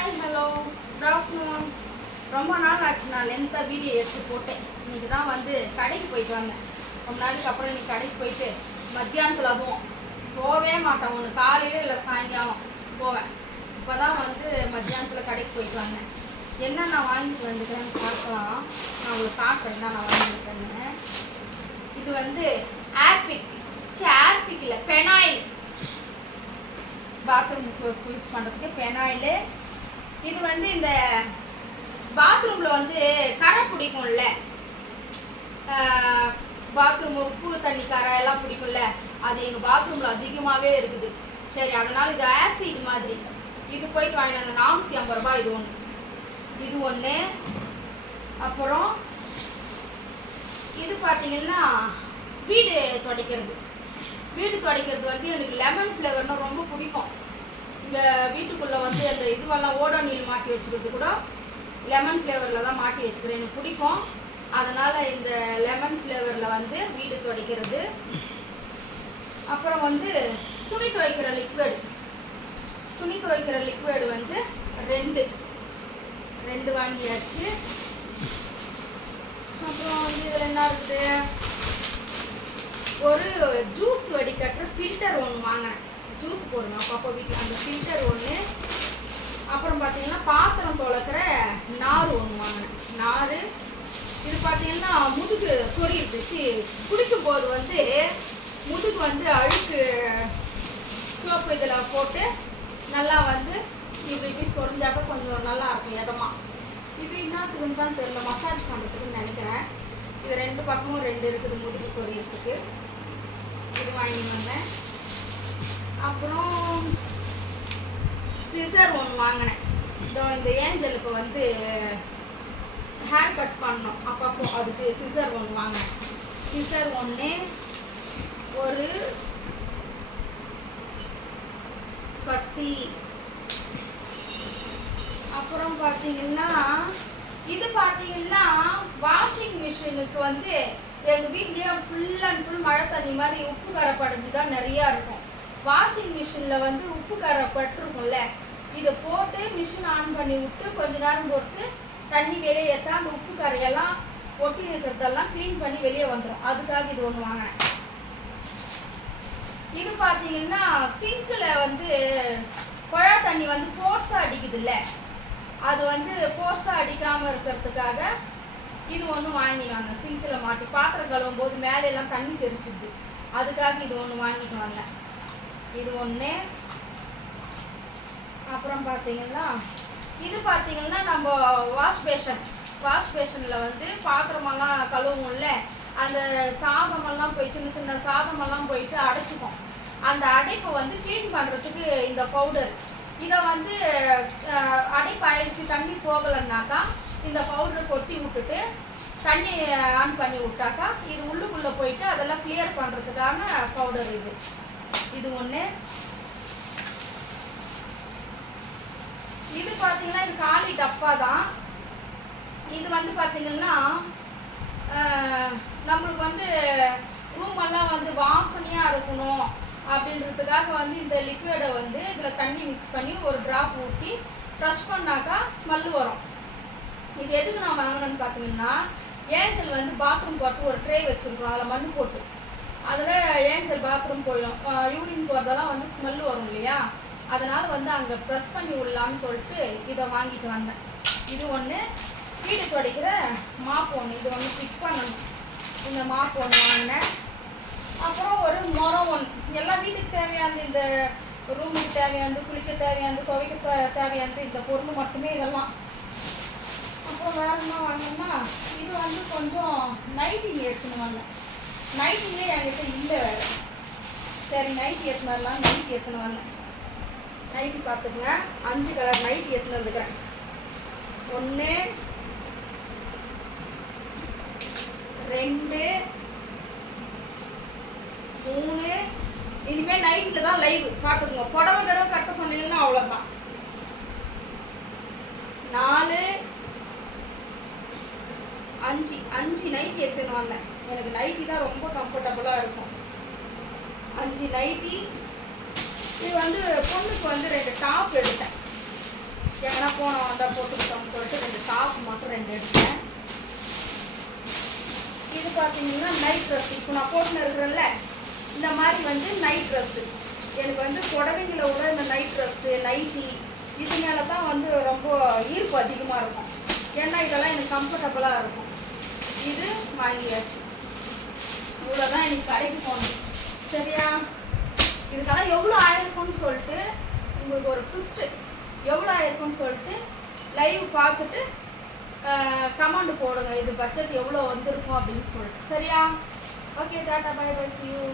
Hi hello good afternoon. ரொம்ப நாள் ஆச்சு நான் லென்த்தாக வீடியோ எடுத்து போட்டேன். இன்றைக்கி தான் வந்து கடைக்கு போயிட்டு வந்தேன். ரொம்ப நாளைக்கு அப்புறம் இன்றைக்கி கடைக்கு போயிட்டு மத்தியானத்தில் அதுவும் போகவே மாட்டேன். ஒன்று காலையில் இல்லை சாயங்காலம் போவேன். இப்போ தான் வந்து மத்தியானத்தில் கடைக்கு போயிட்டு வந்தேன். என்ன நான் வாங்கிட்டு வந்துக்கிறேன்னு பார்க்கலாம். நான் உங்களுக்கு காட்டுறேன் என்ன நான் வாங்கியிருக்கேன்னு. இது வந்து ஏர்பிக் இல்லை பெனாயில், பாத்ரூமுக்கு யூஸ் பண்ணுறதுக்கு பெனாயிலு. இது வந்து இந்த பாத்ரூமில் வந்து கரை பிடிக்கும்ல, பாத்ரூம் உப்பு தண்ணி கரை எல்லாம் பிடிக்கும்ல, அது எங்கள் பாத்ரூமில் அதிகமாகவே இருக்குது. சரி, அதனால் இது ஆசிட் மாதிரி. இது போயிட்டு வாங்கினா அந்த 450 ரூபாய். இது ஒன்று. அப்புறம் இது பார்த்தீங்கன்னா வீடு துடைக்கிறது வந்து எனக்கு லெமன் ஃப்ளேவர்னா ரொம்ப பிடிக்கும். இந்த வீட்டுக்குள்ளே வந்து அந்த இதுவெல்லாம் ஓடோனில் மாட்டி வச்சுக்கிறது கூட லெமன் ஃப்ளேவரில் தான் மாட்டி வச்சுக்கிறேன், எனக்கு பிடிக்கும். அதனால் இந்த லெமன் ஃப்ளேவரில் வந்து வீடு துடைக்கிறது. அப்புறம் வந்து துணி துவைக்கிற லிக்விட் வந்து ரெண்டு வாங்கியாச்சு. அப்புறம் வந்து இதில் என்ன இருக்குது, ஒரு ஜூஸ் வடிகட்டுற ஃபில்டர் ஒன்று வாங்கினேன். ஜூஸ் போடுங்க அப்பப்போ வீட்டில், அந்த ஃபில்டர் ஒன்று. அப்புறம் பார்த்தீங்கன்னா பாத்திரம் துளக்கிற நார் ஒன்று வாங்கினேன். நார் இது பார்த்தீங்கன்னா முதுகு சொறி இருந்துச்சு. குடிக்கும் போது வந்து முதுகு வந்து அழுக்கு சோப்பு இதில் போட்டு நல்லா வந்து இப்படி சொரிஞ்சாக்க கொஞ்சம் நல்லா இருக்கும் இடமா. இது என்னத்துக்குன்னு தான் தெரியல, மசாஜ் பண்ணுறதுக்குன்னு நினைக்கிறேன். இது 2 பக்கமும் 2 இருக்குது முதுகு சொரியறதுக்கு. இது வாங்கி வந்தேன். அப்புறம் சிசர் ஒன்று வாங்கினேன். இந்த ஏஞ்சலுக்கு வந்து ஹேர் கட் பண்ணோம் அப்பப்போ, அதுக்கு சிசர் ஒன்று வாங்கினேன். சிசர் ஒன்று, ஒரு கத்தி. அப்புறம் பார்த்தீங்கன்னா இது பார்த்தீங்கன்னா வாஷிங் மிஷினுக்கு வந்து எங்கள் வீட்லேயே ஃபுல் அண்ட் ஃபுல் மழை தண்ணி மாதிரி உப்பு கரை படிஞ்சு தான் நிறையா இருக்கும். வாஷிங் மிஷினில் வந்து உப்பு கரை பட்டிருக்கும்ல, இதை போட்டு மிஷின் ஆன் பண்ணி விட்டு கொஞ்ச நேரம் பொறுத்து தண்ணி வெளியே ஏற்றா அந்த உப்பு கரையெல்லாம் ஒட்டி இருக்கிறதெல்லாம் க்ளீன் பண்ணி வெளியே வந்துடும். அதுக்காக இது ஒன்று வாங்கினேன். இது பார்த்தீங்கன்னா சிங்கில் வந்து குழா தண்ணி வந்து ஃபோர்ஸாக அடிக்குதுல்ல, அது வந்து ஃபோர்ஸாக அடிக்காமல் இருக்கிறதுக்காக இது ஒன்று வாங்கிட்டு வந்தேன். சிங்கில் மாட்டி பாத்திரம் கழுவும் போது மேலெல்லாம் தண்ணி தெரிச்சிது, அதுக்காக இது ஒன்று வாங்கிட்டு வந்தேன். இது ஒன்று. அப்புறம் பார்த்தீங்கன்னா இது பார்த்தீங்கன்னா நம்ம வாஷ் பேஷனில் வந்து பாத்திரமெல்லாம் கழுவும்ல, அந்த சாதமெல்லாம் போய் சின்ன சின்ன சாதமெல்லாம் போயிட்டு அடைச்சிக்கும். அந்த அடைப்பை வந்து க்ளீன் பண்ணுறதுக்கு இந்த பவுடர், இதை வந்து அடைப்பு ஆயிடுச்சு தண்ணி போகலைன்னாக்கா இந்த பவுடரை கொட்டி விட்டுட்டு தண்ணி ஆன் பண்ணி விட்டாக்கா இது உள்ளுக்குள்ளே போயிட்டு அதெல்லாம் கிளியர் பண்ணுறதுக்கான பவுடர் இது ஒன்று. இது பார்த்தீங்கன்னா இது காலி டப்பா தான். இது வந்து பார்த்தீங்கன்னா நம்மளுக்கு வந்து ரூமெல்லாம் வந்து வாசனையாக இருக்கணும் அப்படின்றதுக்காக வந்து இந்த லிக்விடை வந்து இதில் தண்ணி மிக்ஸ் பண்ணி ஒரு ட்ராப் ஊற்றி ப்ரெஷ் பண்ணாக்கா ஸ்மெல்லு வரும். இது எதுக்கு நான் வாங்கினேன்னு பார்த்தீங்கன்னா, ஏஞ்சல் வந்து பாத்ரூம் போட்டு ஒரு ட்ரே வச்சுருக்கோம், அதில் மண் போட்டு அதில் ஏஞ்சல் பாத்ரூம் போயிடும், யூரின் போகிறதெல்லாம் வந்து ஸ்மெல்லு வரும் இல்லையா, அதனால் வந்து அங்கே ப்ரெஸ் பண்ணி விடலான்னு சொல்லிட்டு இதை வாங்கிட்டு வந்தேன். இது ஒன்று. வீடு துடைக்கிற மாப்பு ஒன்று, இது ஒன்று ஃபிட் பண்ணணும். இந்த மாப்பு ஒன்று வாங்கினேன். அப்புறம் ஒரு முறம் ஒன்று, எல்லாம் வீட்டுக்கு தேவையானது, இந்த ரூமுக்கு தேவையானது, குளிக்க தேவையானது, துவைக்க தேவையானது, இந்த பொருள் மட்டுமே இதெல்லாம். அப்புறம் வேறு என்ன வாங்கினோம்னா இது வந்து கொஞ்சம் நைட்டிங் எடுத்துன்னு வந்தேன். நைட்டிங்கே என்கிட்ட இல்லை வேறு. சரி, நைட்டி எடுத்துன்னு வரலாம், நைட்டி எடுத்துன்னு வந்தேன். நைட்டி பார்த்துக்குங்க, 5 கலர் நைட்டி எடுத்துன்னு வந்துக்கிறேன். 1 2 3. இனிமேல் நைட்டில் தான் லைவ் பார்த்துக்குங்க. புடவை கட்ட சொன்னீங்கன்னா அவ்வளோதான். 4 5 நைட்டி எடுத்துன்னு வந்தேன். எனக்கு நைட்டி தான் ரொம்ப கம்ஃபர்டபுளாக இருக்கும். 5 நைட்டி. இது வந்து பொண்ணுக்கு வந்து 2 டாப் எடுத்தேன். எங்கன்னா போனோம் வந்தால் போட்டுக்கிட்டோம்னு சொல்லிட்டு 2 டாப் மட்டும் 2 எடுத்தேன். இது பார்த்தீங்கன்னா நைட் ட்ரெஸ். இப்போ நான் போட்டுன்னு இருக்கிறேன்ல, இந்த மாதிரி வந்து நைட் ட்ரெஸ்ஸு. எனக்கு வந்து புடவைங்கள விட இந்த நைட் ட்ரெஸ்ஸு, நைட்டி இது மேலே தான் வந்து ரொம்ப ஈர்ப்பு அதிகமாக இருக்கும். ஏன்னா இதெல்லாம் எனக்கு கம்ஃபர்டபுளாக இருக்கும். இது வாங்கியாச்சு. இவ்வளோதான் எனக்கு கடைக்கு போகணும். சரியா? இதுக்கெல்லாம் எவ்வளோ ஆயிருக்கும்னு சொல்லிட்டு உங்களுக்கு ஒரு ட்விஸ்ட்டு, எவ்வளோ ஆயிருக்கும்னு சொல்லிட்டு லைவ் பார்த்துட்டு கமெண்ட் போடுங்க. இது பட்ஜெட் எவ்வளோ வந்திருக்கும் அப்படின்னு சொல்லிட்டு. சரியா? Okay, tata, bye bye, see you.